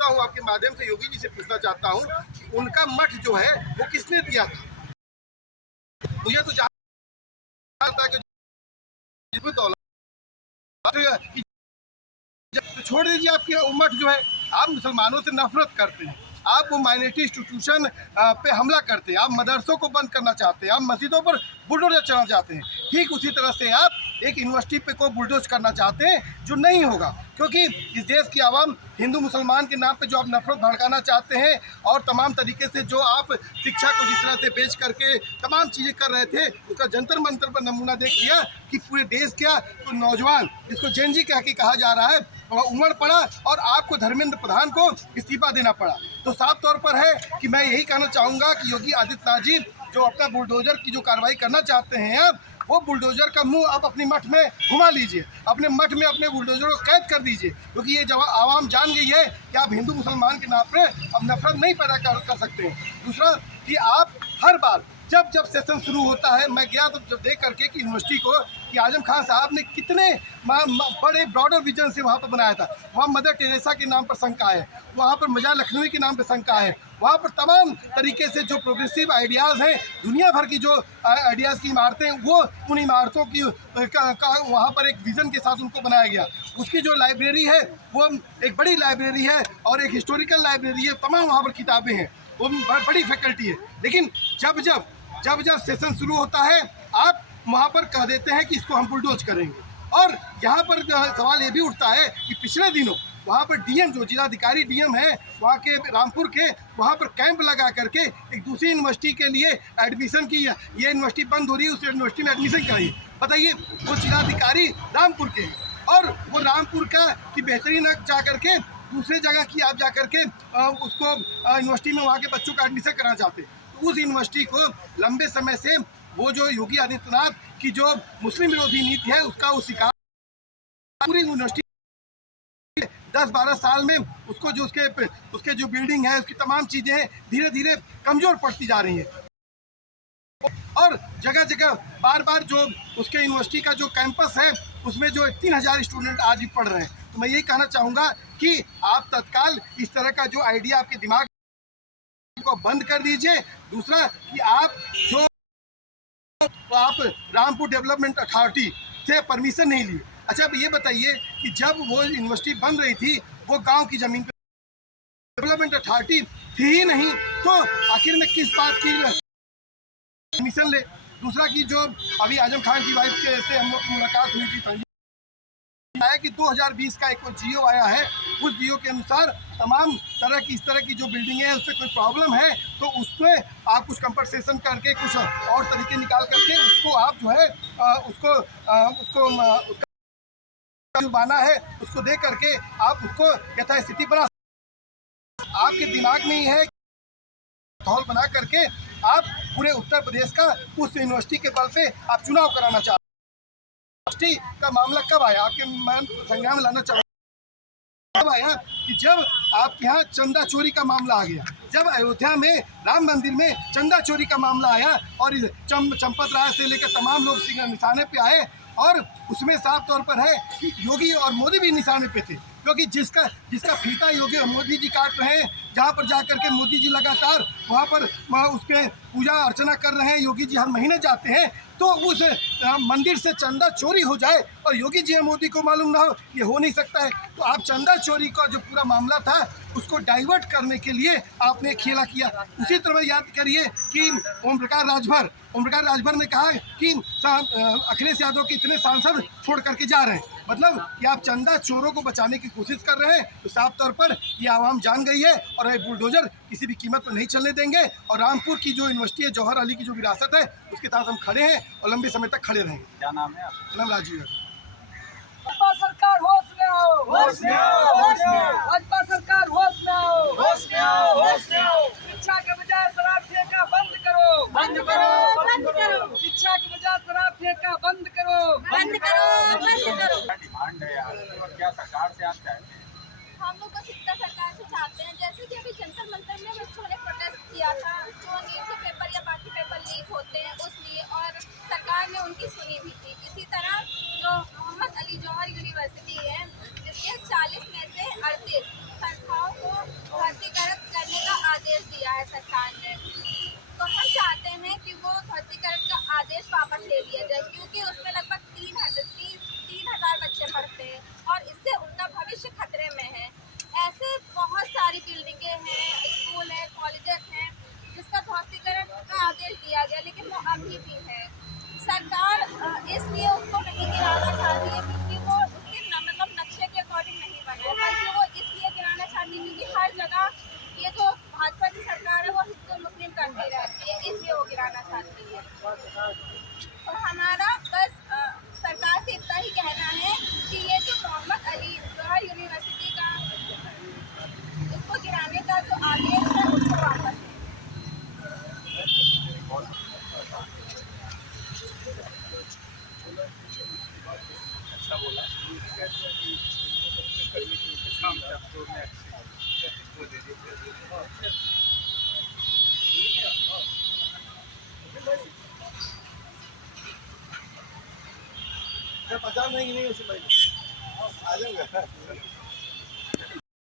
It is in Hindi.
पूछता हूँ, आपके माध्यम से योगी जी से पूछना चाहता हूँ कि उनका मठ जो है वो किसने दिया था? मुझे तो जानता है कि तो छोड़ दीजिए, आपकी मठ जो है, आप मुसलमानों से नफरत करते हैं, आप वो माइनॉरिटी इंस्टीट्यूशन पे हमला करते हैं, आप मदरसों को बंद करना चाहते हैं, आप मस्जिदों पर बुलडोजर चलाना चाहते हैं। ठीक उसी तरह से आप एक यूनिवर्सिटी पे को बुलडोज करना चाहते हैं, जो नहीं होगा, क्योंकि इस देश की आवाम हिंदू मुसलमान के नाम पे जो आप नफरत भड़काना चाहते हैं और तमाम तरीके से जो आप शिक्षा को जिस तरह से बेच करके तमाम चीज़ें कर रहे थे, उसका जंतर मंतर पर नमूना देख लिया कि पूरे देश क्या तो नौजवान, जिसको जेनजी कह के कहा जा रहा है, उमड़ पड़ा और आपको धर्मेंद्र प्रधान को इस्तीफा देना पड़ा। तो साफ तौर पर है कि मैं यही कहना चाहूँगा कि योगी आदित्यनाथ जी जो अपना बुलडोजर की जो कार्रवाई करना चाहते हैं, अब वो बुलडोजर का मुंह आप अपनी मठ में घुमा लीजिए, अपने मठ में अपने बुलडोजर को कैद कर दीजिए, क्योंकि ये जब आवाम जान गई है कि आप हिंदू मुसलमान के नाम पर अब नफरत नहीं पैदा कर सकते हैं। दूसरा कि आप हर बार जब जब सेशन शुरू होता है, मैं गया तो जब देख करके कि यूनिवर्सिटी को कि आजम खान साहब ने कितने बड़े ब्रॉडर विजन से वहाँ पर बनाया था। वहाँ मदर टेरेसा के नाम पर शंका है, वहाँ पर मजार लखनवी के नाम पर शंका है, वहाँ पर तमाम तरीके से जो प्रोग्रेसिव आइडियाज़ हैं, दुनिया भर की जो आइडियाज़ की इमारतें हैं, वो उन इमारतों की वहाँ पर एक विज़न के साथ उनको बनाया गया। उसकी जो लाइब्रेरी है वो एक बड़ी लाइब्रेरी है और एक हिस्टोरिकल लाइब्रेरी है, तमाम वहाँ पर किताबें हैं, वो बड़ी फैकल्टी है। लेकिन जब सेशन शुरू होता है, आप वहाँ पर कह देते हैं कि इसको हम बुलडोज करेंगे। और यहाँ पर सवाल ये भी उठता है कि पिछले दिनों वहाँ पर डीएम जो जिलाधिकारी डीएम है वहाँ के रामपुर के, वहाँ पर कैंप लगा करके एक दूसरी यूनिवर्सिटी के लिए एडमिशन की, ये यूनिवर्सिटी बंद हो रही है, उस यूनिवर्सिटी में एडमिशन कराइए। बताइए, वो जिलाधिकारी रामपुर के हैं और वो रामपुर का की बेहतरीन जा करके दूसरे जगह की आप जा करके उसको यूनिवर्सिटी में वहाँ के बच्चों का एडमिशन कराना चाहते हैं। तो उस यूनिवर्सिटी को लंबे समय से वो जो योगी आदित्यनाथ की जो मुस्लिम विरोधी नीति है उसका वो शिकार, पूरी यूनिवर्सिटी 10-12 साल में उसको जो उसके जो बिल्डिंग है, उसकी तमाम चीज़ें हैं, धीरे धीरे कमज़ोर पड़ती जा रही हैं और जगह जगह बार बार जो उसके यूनिवर्सिटी का जो कैंपस है उसमें जो 3000 स्टूडेंट आज भी पढ़ रहे हैं। तो मैं यही कहना चाहूँगा कि आप तत्काल इस तरह का जो आइडिया आपके दिमाग को बंद कर दीजिए। दूसरा कि आप रामपुर डेवलपमेंट अथॉरिटी से परमिशन नहीं ली। अच्छा, अब ये बताइए कि जब वो यूनिवर्सिटी बन रही थी, वो गांव की ज़मीन पर डेवलपमेंट अथॉरिटी थी ही नहीं, तो आखिर में किस बात की परमिशन ले? दूसरा कि जो अभी आजम खान की वाइफ के से हम लोग की मुलाकात हुई थी, है कि 2020 का एक जियो आया है, उस जियो के अनुसार तमाम तरह की इस तरह की जो बिल्डिंगें हैं उसमें कोई प्रॉब्लम है तो उसमें आप कुछ कंपनसेशन करके कुछ और तरीके निकाल करके उसको आप जो है उसका जुर्माना है उसको दे करके आप उसको यथास्थिति बना। आपके दिमाग में ही है माहौल बना करके आप पूरे उत्तर प्रदेश का उस यूनिवर्सिटी के बल पे आप चुनाव कराना चाहते हैं। यूनिवर्सिटी का मामला कब आया आपके संज्ञान में लाना चाहूँगा? कब आया कि जब आपके यहाँ चंदा चोरी का मामला आ गया, जब अयोध्या में राम मंदिर में चंदा चोरी का मामला आया और चंपत राय से लेकर तमाम लोग निशाने पे आए और उसमें साफ तौर पर है कि योगी और मोदी भी निशाने पे थे, क्योंकि जिसका फीता योगी और मोदी जी काट रहे हैं, जहाँ पर जा करके मोदी जी लगातार वहाँ पर उसके पूजा अर्चना कर रहे हैं, योगी जी हर महीने जाते हैं, तो उस मंदिर से चंदा चोरी हो जाए और योगी जी और मोदी को मालूम ना हो, ये हो नहीं सकता है। तो आप चंदा चोरी का जो पूरा मामला था उसको डाइवर्ट करने के लिए आपने खेला किया। उसी तरह याद करिए कि ओम प्रकाश राजभर ने कहा कि अखिलेश यादव के इतने सांसद छोड़ करके जा रहे हैं, मतलब कि आप चंदा चोरों को बचाने की कोशिश कर रहे हैं। तो साफ तौर पर ये आवाम जान गई है और ये बुलडोजर किसी भी कीमत पर नहीं चलने देंगे और रामपुर की जो यूनिवर्सिटी है, जौहर अली की जो विरासत है, उसके साथ हम खड़े हैं और लंबे समय तक खड़े रहेंगे। क्या नाम है आपका? नाम राजीव है। सरकार होश में आओ, होश में आओ, होश में आओ। भाजपा सरकार होश में आओ, होश में आओ, होश में आओ। शिक्षा के बजाय शराब ठेका बंद करो, बंद करो, बंद करो। शिक्षा के बजाय शराब ठेका बंद करो, बंद करो, बंद करो। क्या डिमांड है आपकी और क्या सरकार से आप चाहते हैं? हम लोग बस इतना सरकार से चाहते हैं, जैसे कि अभी जंतर मंतर में बच्चों ने प्रोटेस्ट किया था, जो नीट के पेपर या बाकी पेपर लीक होते हैं उसलिए, और सरकार ने उनकी सुनी भी थी। इसी तरह जो मोहम्मद अली जौहर यूनिवर्सिटी है, जिसके 40 में से 38 संस्थाओं को भाजपा की सरकार है वो हिंदू मुस्लिम करती रहती है, इसलिए वो गिराना चाहती है। तो हमारा बस सरकार से इतना ही कहना है कि ये जो मोहम्मद अली जवाहर यूनिवर्सिटी का इसको गिराने का जो आदेश है उसको वापस लें। अच्छा बोला पचास नहीं उसी महीने आ जाऊंगा।